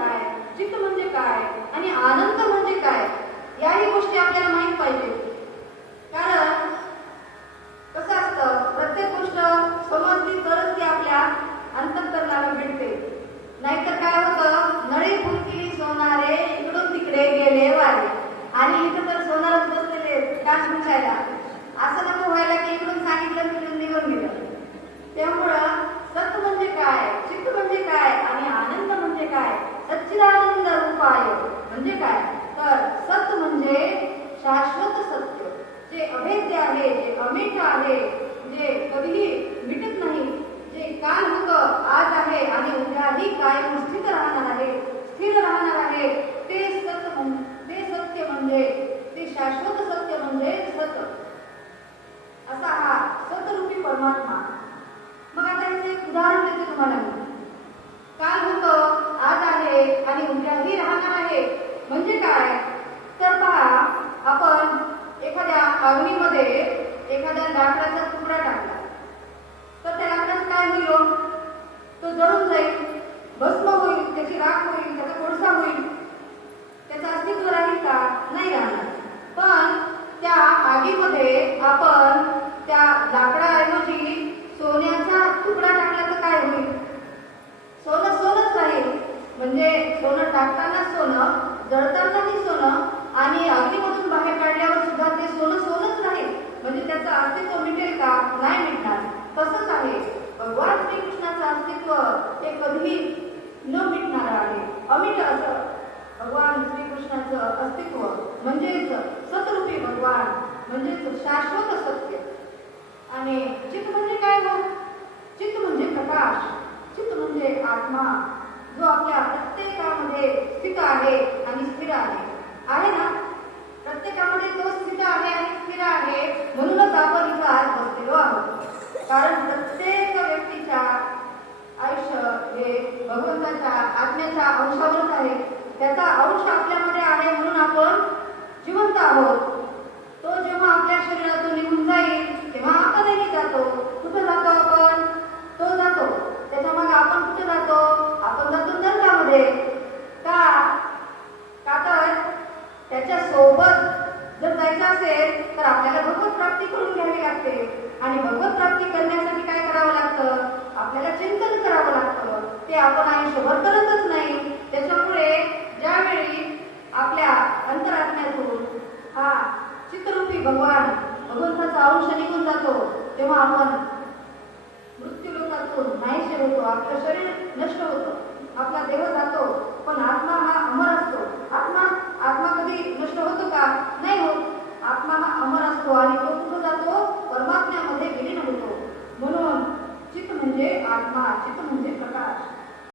काय, चित्त म्हणजे काय आणि आनंद म्हणजे काय याही गोष्टी आपल्याला माहीत पाहिजे. कारण कसं असतं, प्रत्येक गोष्ट समजली तरच ती आपल्या अंतःकरणाला भेटते. नाहीतर काय होतं, नळी फुल केली सोनारे इकडून तिकडे गेले वारे, आणि इथं तर सोनारच बसलेले काश मुखायला. असं नको व्हायला की इकडून सांगितलं तिकडून निघून गेलं. त्यामुळं सत म्हणजे काय, चित्त म्हणजे काय आणि आनंद म्हणजे काय, सच्चिदानंद रूपाय म्हणजे काय, तर सत म्हणजे शाश्वत सत्य, जे अभेद्य आहे, जे अमिट आहे, जे कधीही मिटत नाही, जे काल होतं, आज आहे आणि उद्याही कायम स्थित राहणार आहे, स्थिर राहणार आहे, ते सत्य म्हणजे, ते शाश्वत सत्य म्हणजे सत. असा हा सतरूपी परमात्मा. मग आता याचं एक उदाहरण देते तुम्हाला मी. काल होतं, आज आहे आणि उद्याही राहणार आहे म्हणजे काय, तर पहा, आपण एखाद्या अग्नीमध्ये एखाद्या लाकडाचा तुकडा टाकला तर त्या लाकडाचं काय होईल, तो जळून जाईल, भस्म होईल, त्याची राख होईल, त्याचा कोळसा होईल, त्याचं अस्तित्व राहील का, नाही राहणार. पण त्या आगीमध्ये आपण त्या लाकडाऐवजी सोन्याचा तुकडा टाकला तर काय होईल, सोनं सोनंच राहील. म्हणजे सोनं टाकताना सोनं, जळतानाही सोनं, आणि अग्नीमधून बाहेर काढल्यावर सुद्धा ते सोनं सोनंच राहील. म्हणजे त्याचं अस्तित्व मिटेल का, नाही मिटणार. तसंच आहे भगवान श्रीकृष्णाचं अस्तित्व, हे कधीही न मिटणार आहे, अमिट असं भगवान श्रीकृष्णाचं अस्तित्व म्हणजेच सतरूपी भगवान, म्हणजेच शाश्वत सत्य. आणि चित्त म्हणजे काय हो, चित्त म्हणजे प्रकाश, चित्त म्हणजे आत्मा, जो आपल्या प्रत्येकामध्ये स्थित आहे आणि स्थिर आहे ना. प्रत्येकामध्ये तो स्थित आहे आणि स्थिर आहे, म्हणूनच आपण इथं आज बसलेलो आहोत. कारण प्रत्येक व्यक्तीच्या आयुष्य हे भगवंताच्या आत्म्याच्या अंशावरच आहे, त्याचा अंश आपल्यामध्ये आहे, म्हणून आपण जिवंत आहोत. तो जेव्हा आपल्या शरीरातून निघून जाईल तेव्हा आपणही जातो. कुठं जातो आपण, तो जातो, त्याच्या मग आपण कुठे जातो, आपण जातो नरकामध्ये. का तर त्याच्या सोबत जर जायचं असेल तर आपल्याला भगवत प्राप्ती करून घ्यावी लागते, आणि भगवत प्राप्ती करण्यासाठी काय करावं लागतं, आपल्याला चिंतन करावं लागतं. ते आपण आयुष्यभर करतच नाही. त्याच्यामुळे ज्यावेळी आपल्या अंतरात्म्यातून हा चित्तरूपी भगवान, भगवंताचा अंश निघून जातो, तेव्हा आपण मृत्यू लोकातून नाहीसे होतो, आपलं शरीर नष्ट होतं.